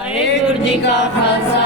Waheguru जीा ख़सा